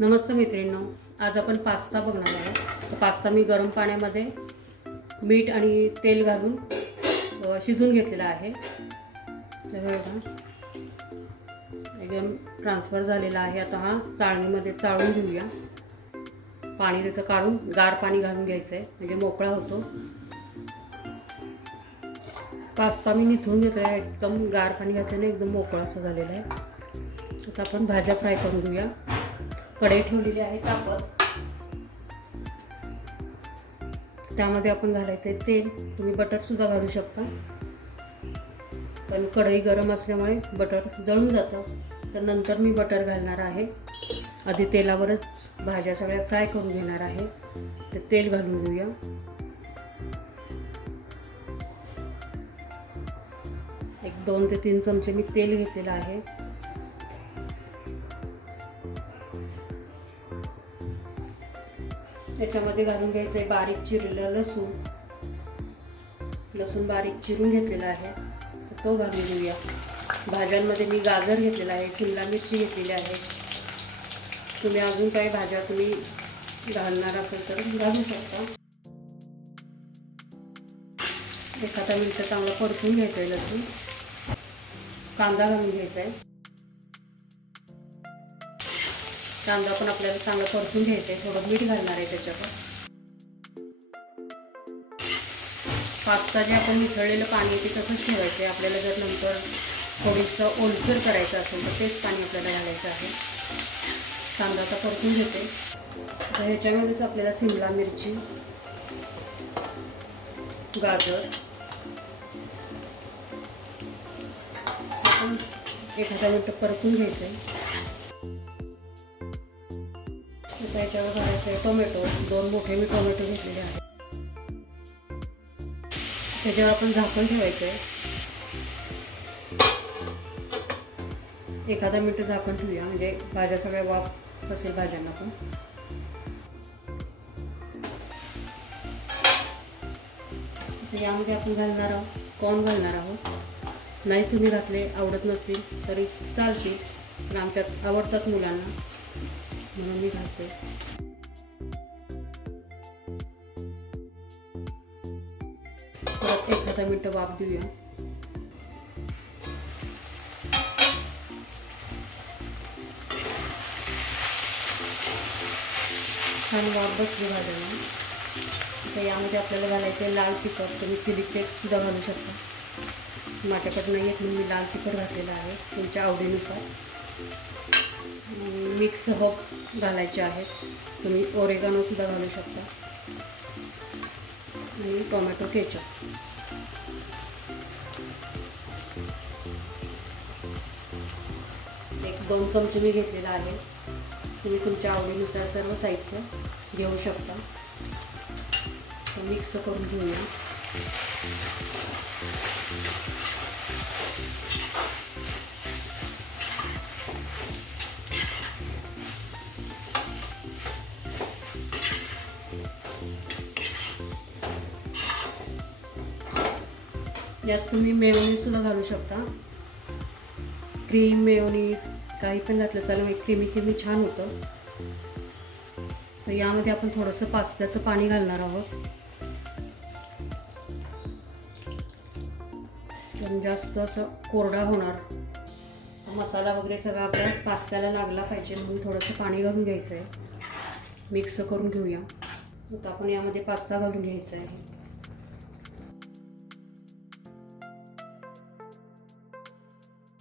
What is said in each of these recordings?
नमस्ते मैत्रिणींनो आज आपण पास्ता बघणार आहोत. तर पास्ता मी गरम पाण्यामध्ये मीठ आणि तेल घालून शिजून शिजवून घेतलेला आहे. एकदम ट्रान्सफर झालेला आहे. आता हा चाळणीमध्ये चाळून घेऊया. पाणी त्याचं काढून गार पाणी घालून घ्यायचं आहे म्हणजे मोकळा होतो. पास्ता मी निथून घेतला आहे. एकदम गार पाणी घातल्याने एकदम मोकळा असं झालेला आहे. आता आपण भाज्या फ्राय करून घेऊया. कढई ठेवलेली आहे तापत त्यामध्ये आपण घालायचं आहे तेल. तुम्ही बटरसुद्धा घालू शकता. पण कढई गरम असल्यामुळे बटर जळून जातं. तर नंतर मी बटर घालणार आहे. आधी तेलावरच भाज्या सगळ्या फ्राय करून घेणार आहे. तर तेल घालून घेऊया. एक दोन ते तीन चमचे मी तेल घेतलेलं आहे. त्याच्यामध्ये घालून घ्यायचं आहे बारीक चिरलेलं लसूण. लसूण बारीक चिरून घेतलेला आहे. तर तो घालून घेऊया. भाज्यांमध्ये मी गाजर घेतलेला आहे शिमला मिरची घेतलेली आहे. तुम्ही अजून काही भाज्या तुम्ही घालणार असेल तर घालू शकता. एखादा मिरचं चांगला परतून घ्यायचं आहे लसूण. कांदा घालून घ्यायचा आहे. कांदा पण आपल्याला चांगला परतून घ्यायचा आहे थोडं मीठ घालणार आहे त्याच्यावर. पास्ता जे आपण मिसळलेलं पाणी ते तसंच ठेवायचं आहे आपल्याला जर नंतर थोडीसं ओलसर करायचं असेल तर तेच पाणी आपल्याला घालायचं आहे. कांदा आता परतून घेते. तर ह्याच्यामध्येच आपल्याला शिमला मिरची गाजर आपण एखाद्या मिनटं परतून घ्यायचं आहे त्याच्यावर घालायचं आहे टोमॅटो. दोन मोठे मी टोमॅटो घेतलेले आहेत. त्याच्यावर आपण झाकण ठेवायचं आहे. एखादा मिनटं झाकण ठेवूया म्हणजे भाज्या सगळ्या वाफ असेल भाज्यांना पण. यामध्ये आपण घालणार आहोत कॉर्न घालणार आहोत. नाही तुम्ही घातले आवडत नसतील तरी चालतील. पण आमच्यात आवडतात मुलांना. म्हणून मी घालते. परत दहा मिनटं वाफ देऊया. छान वाफ बसली भाज्यांना आता यामध्ये आपल्याला घालायचं आहे लाल तिखट. तुम्ही चिली फ्लेक्ससुद्धा घालू शकता. माझ्याकडे नाही आहेत म्हणून मी लाल तिखट घातलेलं आहे तुमच्या आवडीनुसार. मिक्स हब घालायचे आहेत. तुम्ही ओरेगानोसुद्धा घालू शकता. आणि टोमॅटो केचप. एक दोन चमचे मी घेतलेला आहे. तुम्ही तुमच्या आवडीनुसार सर्व साहित्य घेऊ शकता. मिक्स करून घेऊया. यात तुम्ही मेयोनीज घालू शकता. क्रीम मेयोनीज काही पण घातलं चालेल एक क्रीमी क्रीमी छान होतं. तर यामध्ये आपण थोडंसं पास्त्याचं पाणी घालणार आहोत. पण जास्त असं कोरडा होणार. मसाला वगैरे सगळा आपल्या पास्त्याला लागला पाहिजे म्हणून थोडंसं पाणी घालून घ्यायचं आहे मिक्स करून घेऊया. आता आपण यामध्ये पास्ता घालून घ्यायचा आहे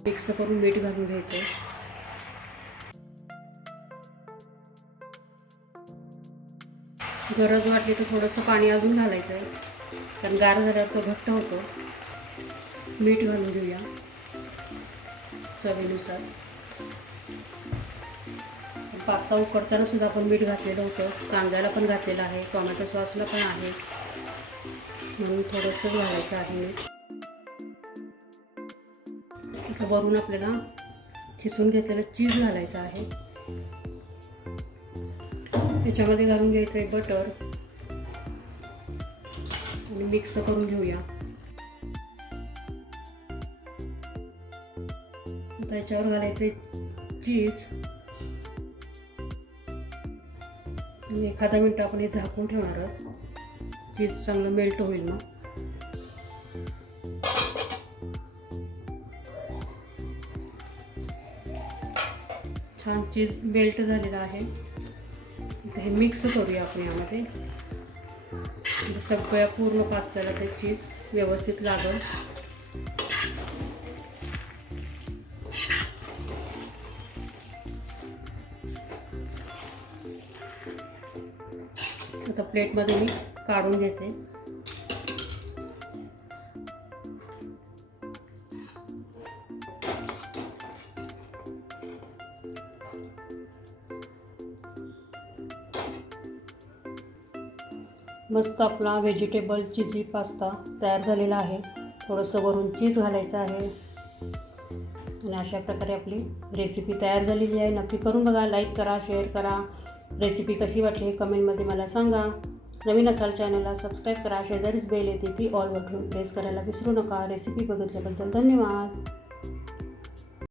मिक्स करून मीठ घालून घ्यायचं. आहे गरज वाटली तर थोडंसं पाणी अजून घालायचं आहे. कारण गार झाल्यावर तो घट्ट होतो. मीठ घालून घेऊया. चवीनुसार. पास्ता उकडताना सुद्धा आपण मीठ घातलेलं होतं. कांद्याला पण घातलेलं आहे. टोमॅटो सॉसला पण आहे. म्हणून थोडंसं घालायचं आहे मीठ. इथं वरून आपल्याला खिसून घेतलेलं चीज घालायचं आहे. त्याच्यामध्ये घालून घ्यायचं आहे बटर. आणि मिक्स करून घेऊया. त्याच्यावर घालायचं आहे चीज. आणि एखादा मिनटं आपण हे झाकून ठेवणार आहोत. चीज चांगलं मेल्ट होईल मग छान चीज मेल्ट झालेला आहे. हे मिक्स करूया आपण यामध्ये. म्हणजे सगळ्या पूर्ण पास्त्याला ते चीज व्यवस्थित लागल. आता प्लेटमध्ये मी काढून घेते. मस्त आपला व्हेजिटेबल चिजी पास्ता तयार झालेला आहे. थोडंसं वरून चीज घालायचं आहे. आणि अशा प्रकारे आपली रेसिपी तयार झालेली आहे. नक्की करून बघा लाईक करा शेअर करा. रेसिपी कशी वाटली हे कमेंटमध्ये मला सांगा. नवीन असाल चॅनलला सबस्क्राईब करा. शेजारीच बेल येते ती ऑल बटन प्रेस करायला विसरू नका. रेसिपी बघितल्याबद्दल धन्यवाद.